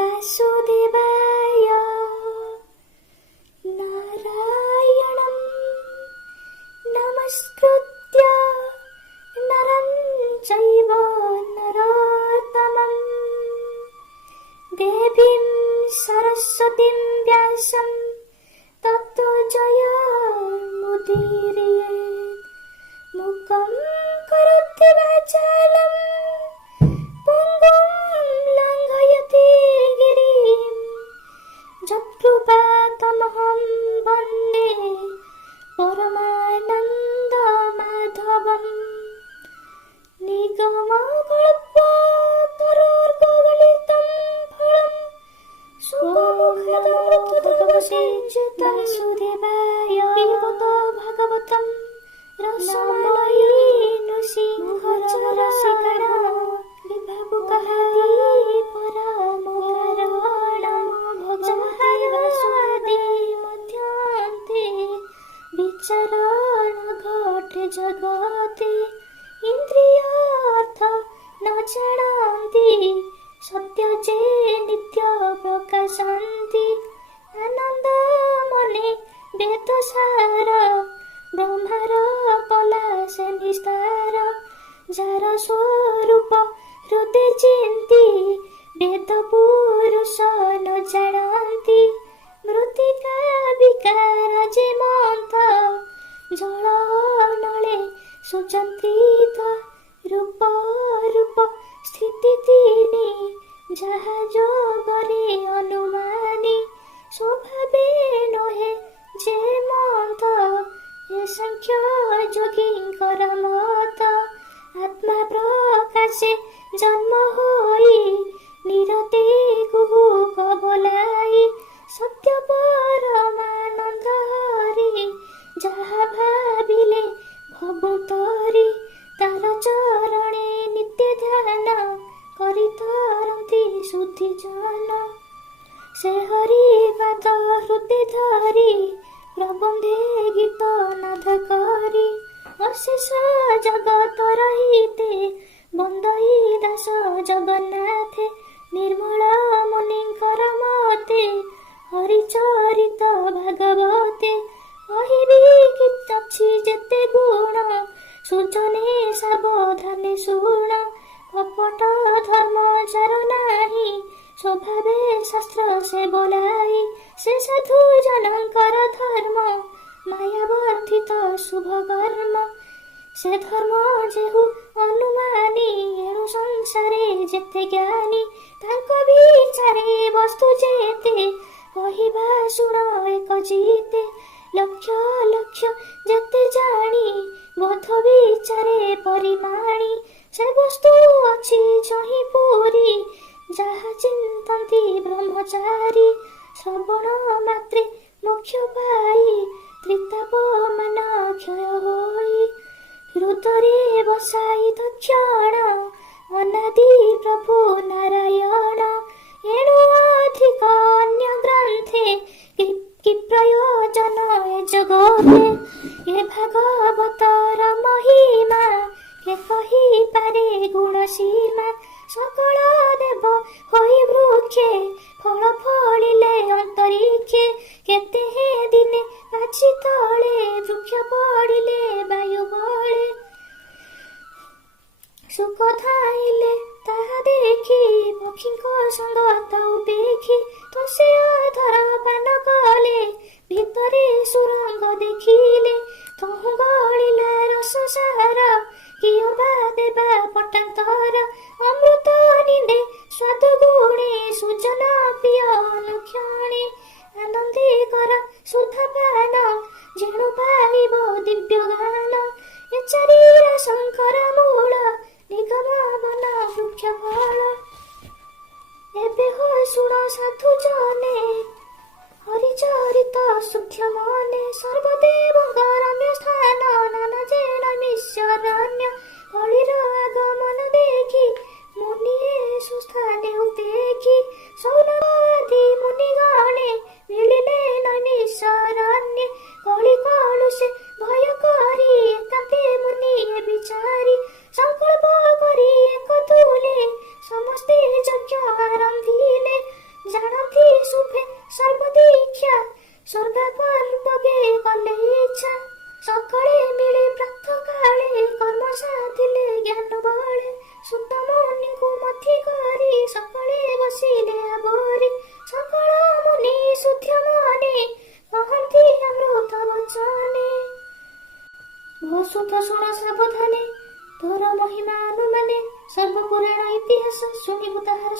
वासुदेवाय नारायणं नमस्कृत्य नरं चैव नरोत्तमं देवीं सरस्वतीं व्यासं ततो जयमुदीरयेत् मुखं करोति वाचालं पुंगुं लङ्घयति गिरिं यत्कृपातमहं वन्दे परमानन्दमाधवम् निगमकल्पतरोर्गलितं फलं सुखमुखदमृतभगवते वासुदेवाय पिबत भागवतं रसमयीनु सिंहचरसिकण विभावुकहाति परमकारणं भगवते वासुदेवे मध्यान्ते विचरण घटे जगते इंद्रियार्थ न जानान्ति सत्य जे नित्य प्रकाशन्ति आनंद मने वेदसार ब्रह्मार पलाश निस्तार जार स्वरूप हृदय चिंती वेद पुरुष न जानान्ति मृत्तिका विकार जे मंथ जल नले सुचंत्रित रूप रूप स्थिति तीनि जहा जोगरे अनुमानी स्वभावे नहे जे मंथ ये संख्य जोगींकर मत आत्मा प्रकाशे जन्म होई निरते कुहुक बोलाई सत्य परमानंद हरि जहा भाविले भवुतरी तार चरणे नित्य ध्यान करि तरन्ति शुद्धि जन से हरि पाद हृदय धरि प्रबंधे गीत नाद करी अशेष जगत रहिते बंदई दास जगन्नाथे निर्मल मुनिंकर मते हरिचरित भागवते कहिबी किछि जेते गुण सुजने सावधाने शुण कपट धर्म चार नाही स्वभावे शास्त्र से बोलाई से साधु जनकर धर्म मायावर्धित शुभ कर्म से धर्म जेहु अनुमानी एणु संसारे जेते ज्ञानी तांको विचारे वस्तु जेते कहिबा शुण एक जीते लक्ष लक्ष जेते जानी बोध विचारे परिमाणी से वस्तु अछि जहि पूरी जहा चिंतन्ति ब्रह्मचारी श्रवण मात्रे मोक्ष पाई त्रिताप मन क्षय होई हृदरे बसाई दक्षिण अनादि प्रभु नारायण एणु अधिक अन्य ग्रंथे कि प्रयोजन ए जगते ए भागवतर महिमा के कही पारे गुण सीमा सकल देव होई वृक्षे फल फलिले अंतरिक्षे केते हे दिने पाछि तले वृक्ष पड़िले वायु बळे सुख थाइले ताहा देखि पक्षीको संग ताउ देखि तसे अधर पान कले भितरे सुरंग देखिले तहु गलिला रस सार किय बा देबा पटांतर अमृत निंदे स्वाद गुणे सुजन प्रिय अनुक्षणे आनंदे कर सुधा पान जेणु पाइब दिव्य गान ए शरीर शंकर मूल निगम मन वृक्ष फल एबे हो सुण साधु जने हरिचरित सूक्ष्म मने सर्वदेवଙ୍କ रम्य स्थान नाना जेण मिश्रण्य कलिर आगमन देखि मुनिये सुस्थाने देखि सौनवादी मुनि गणे मिलिले नैमिषारण्ये कलि कलुषे भय करी एकांते मुनिये विचारी संकल्प करी एक तुले समस्ते यज्ञ आरंभिले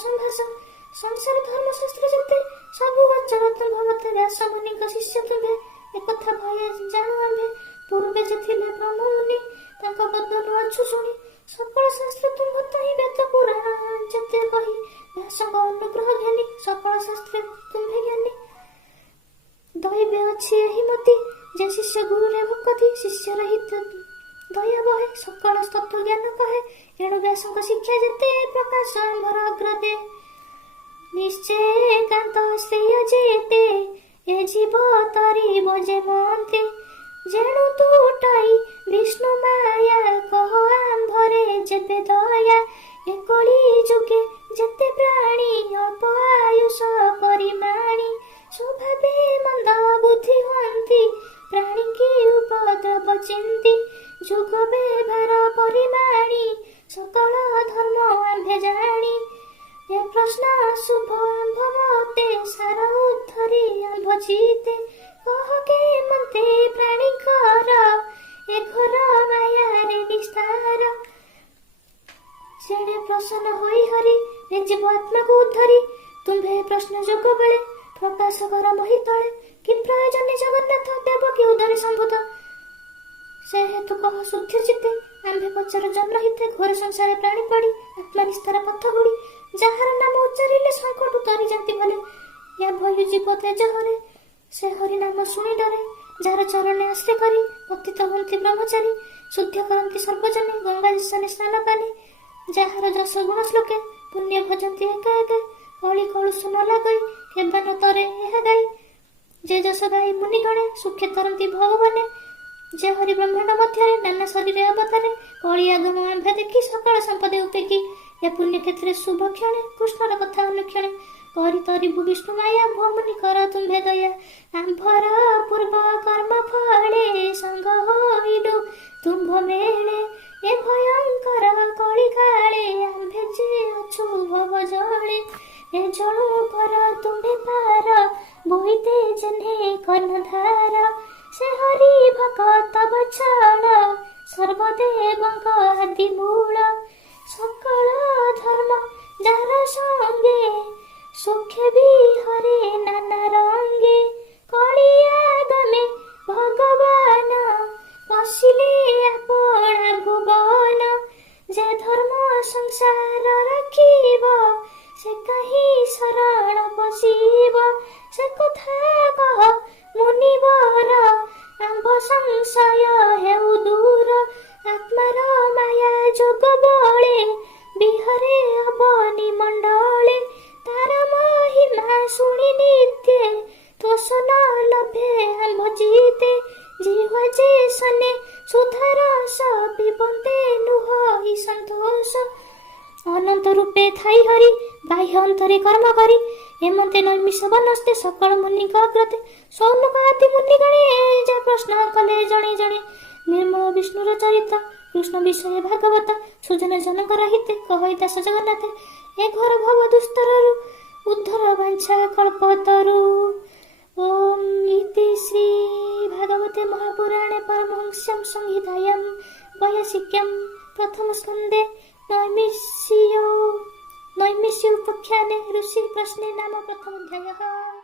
ସମ୍ଭାଷ। ସଂସାର ଧର୍ମଶାସ୍ତ୍ର ଯେତେ ସବୁ ଅଚଳ ତୁମ୍ଭ ବ୍ୟାସ ମୁନିଙ୍କ ଶିଷ୍ୟ ତୁମ୍ଭେ। ଏକଥା ଭୟ ଜାଣୁ ଆମ୍ଭେ ପୂର୍ବେ ଯେ ଥିଲେ ବ୍ରହ୍ମମୁନି ତାଙ୍କ ବଦଳୁ ଅଛୁ ଶୁଣି। ସକଳ ଶାସ୍ତ୍ର ତୁମ୍ଭ ତହିଁ ବେଦ ପୁରାଣ ଯେତେ କହି ବ୍ୟାସଙ୍କ ଅନୁଗ୍ରହ ଘେନି ସକଳ ଶାସ୍ତ୍ର ତୁମ୍ଭେ ଜ୍ଞାନୀ। ଦୈବେ ଅଛି ଏହି ମତି ଯେ ଶିଷ୍ୟ ଗୁରୁରେ ଭକତି ଶିଷ୍ୟର ହିତ ଦୟା ବହେ ସକଳ ତତ୍ତ୍ୱ ଜ୍ଞାନ କହେ। ଏଣୁ ବ୍ୟାସଙ୍କ ଶିକ୍ଷା ଯେତେ ପ୍ରକାଶ ଆମ୍ଭର ଅଗ୍ରଦେ। ନିଶ୍ଚୟ ଏକାନ୍ତ ଶ୍ରେୟ ଯେତେ ଏ ଜୀବ ତରିବ ଯେ ମନ୍ତେ। ଯେଣୁ ତୁଟାଇ ବିଷ୍ଣୁ ମାୟା କହ ଆମ୍ଭରେ ଯେବେ ଦୟା। ଏ କଳି ଯୁଗେ ଯେତେ ପ୍ରାଣୀ ଅଳ୍ପ ଆୟୁଷ ପରିମାଣୀ। ସ୍ୱଭାବେ ମନ୍ଦ ବୁଦ୍ଧି ହୁଅନ୍ତି ପ୍ରାଣୀ କି ଉପଦ୍ରବ ଚିନ୍ତି। ଯୁଗ ବ୍ୟବହାର ପରିମାଣୀ ସକଳ ଧର୍ମ ଆମ୍ଭେ ଜାଣି। ଏ ପ୍ରଶ୍ନ ଶୁଭ ଆମ୍ଭ ମତେ ସାର ଉଦ୍ଧରି ଆମ୍ଭ ଜିତେ। କହ କେମନ୍ତେ ପ୍ରାଣୀଙ୍କର ଏ ଘୋର ମାୟାରେ ନିସ୍ତାର। ସେଣେ ପ୍ରସନ୍ନ ହୋଇ ହରି ଏ ଜୀବ ଆତ୍ମାକୁ ଉଦ୍ଧରି। ତୁମ୍ଭେ ପ୍ରଶ୍ନ ଯୋଗ ବେଳେ ପ୍ରକାଶ କର ବହି ତଳେ। କି ପ୍ରୟୋଜନେ ଜଗନ୍ନାଥ ଦେବକୀ ଉଦରେ ସମ୍ଭୂତ। ସେ ହେତୁ କହ ଶୁଦ୍ଧ ଚିତ୍ତେ ଆମ୍ଭେ ପଚାର ଜନହିତେ। ଘୋର ସଂସାରେ ପ୍ରାଣୀ ପଡ଼ି ଆତ୍ମା ନିସ୍ତାର ପଥ ଗୁଡ଼ି। ଯାହାର ନାମ ଉଚ୍ଚାରିଲେ ସଙ୍କଟ ତରିଯାନ୍ତି ଭଲେ। ୟା ଭୟ ଜୀବ ତେଜ ହରେ ସେ ହରି ନାମ ଶୁଣି ଡରେ। ଯାହାର ଚରଣେ ଆଶ୍ରୟ କରି ପତିତ ହୁଅନ୍ତି ବ୍ରହ୍ମଚାରୀ। ଶୁଦ୍ଧ କରନ୍ତି ସର୍ବଜନେ ଗଙ୍ଗା ଦେଶରେ ସ୍ନାନ ପାନି। ଯାହାର ଯଶ ଗୁଣ ଶ୍ଲୋକେ ପୁଣ୍ୟ ଭଜନ୍ତି ଏକା ଏକା। କଳି କଳୁଷ ନ ଲାଗଇ କେବନ ତରେ ଏହା ଗାଇ। ଯେ ଯଶ ଗାଇ ମୁନିଗଣେ ସୁଖେ ତରନ୍ତି ଭଗବାନେ। ଯେ ହରି ବ୍ରହ୍ମାଣ୍ଡ ମଧ୍ୟରେ ନାନା ଶରୀରେ ଅବତାରେ। କଳି ଆଗମ ଆମ୍ଭେ ଦେଖି ସକଳ ସମ୍ପଦେ ଉପେକି। ଏ ପୁଣ୍ୟ କ୍ଷେତ୍ରରେ ଶୁଭ କ୍ଷଣେ କୃଷ୍ଣର କଥା ଅନୁକ୍ଷଣେ। କରି ତରିବୁ ବିଷ୍ଣୁ ମାୟା ଭମୁନି କର ତୁମ୍ଭେ ଦୟା। ଆମ୍ଭର ପୂର୍ବ କର୍ମ ଫଳେ ସଙ୍ଗ ହୋଇଲୁ ତୁମ୍ଭ ମେଳେ। ଏ ଭୟଙ୍କର କଳି କାଳେ ଆମ୍ଭେ ଯେ ଅଛୁ ଭବ ଜଳେ। ଏ ଜଳୁ କର ତୁମ୍ଭେ ପାର ବୋଇତେ ଯେହ୍ନେ କର୍ଣ୍ଣଧାର। ସେ ହରି ଭକତ ବଛଳ ସର୍ବଦେବଙ୍କ ଆଦି ମୂଳ। ସକଳ ଧର୍ମ ଯାହାର ସଙ୍ଗେ ସୁଖେ ବିହରେ ନାନା ରଙ୍ଗେ। କଳିଆଗମେ ଭଗବାନ ପଶିଲେ ଆପଣା ଭୁବନ। ଯେ ଧର୍ମ ସଂସାର ରଖିବ ସେ କାହିଁ ଶରଣ ପଶିବ। ସେ କଥା କହ ମୁନିବର ଆମ୍ଭ ସଂଶୟ ହେଉ ଦୂର। ଆତ୍ମାର ମାୟା ଯୋଗ ବଳେ ବିହରେ ଅବନି ମଣ୍ଡଳେ। ତାର ମହିମା ଶୁଣି ନିତ୍ୟ ତୋଷ ନ ଲଭେ ଆମ୍ଭ ଜିତେ। ଜିହ୍ୱା ଯେ ସନେ ସୁଧାରସ ପିବନ୍ତେ ନୁହଇ ସନ୍ତୋଷ। ଅନନ୍ତ ରୂପେ ଥାଇ ହରି ବାହ୍ୟ ଅନ୍ତରେ କର୍ମ କରି। ଏମନ୍ତେ ନୈମିଷ ବନସ୍ତେ ସକଳ ମୁନିଙ୍କ ଅଗ୍ରତେ। ସୌନକ ଆଦି ମୁନିଗଣେ ଯା ପ୍ରଶ୍ନ କଲେ ଜଣେ ଜଣେ। ନିର୍ମଳ ବିଷ୍ଣୁର ଚରିତ କୃଷ୍ଣ ବିଷୟ ଭାଗବତ। ସୁଜନ ଜନଙ୍କର ହିତେ କହଇ ଦାସ ଜଗନ୍ନାଥ। ଏ ଘୋର ଭବ ଦୁସ୍ତରରୁ ଉଦ୍ଧର ବାଞ୍ଛା କଳ୍ପତରୁ। ଓಂ ଇତି ଶ୍ରୀ ଭାଗବତେ ମହାପୁରାଣେ ପରମହଂସ୍ୟାଂ ସଂହିତାୟାଂ ବୈୟାସିକ୍ୟାଂ ପ୍ରଥମ ସ୍କନ୍ଧେ ନୈମିଷ୍ୟ ଉପଖ୍ୟାନେ ऋषि प्रश्ने नाम प्रथम अध्यायः।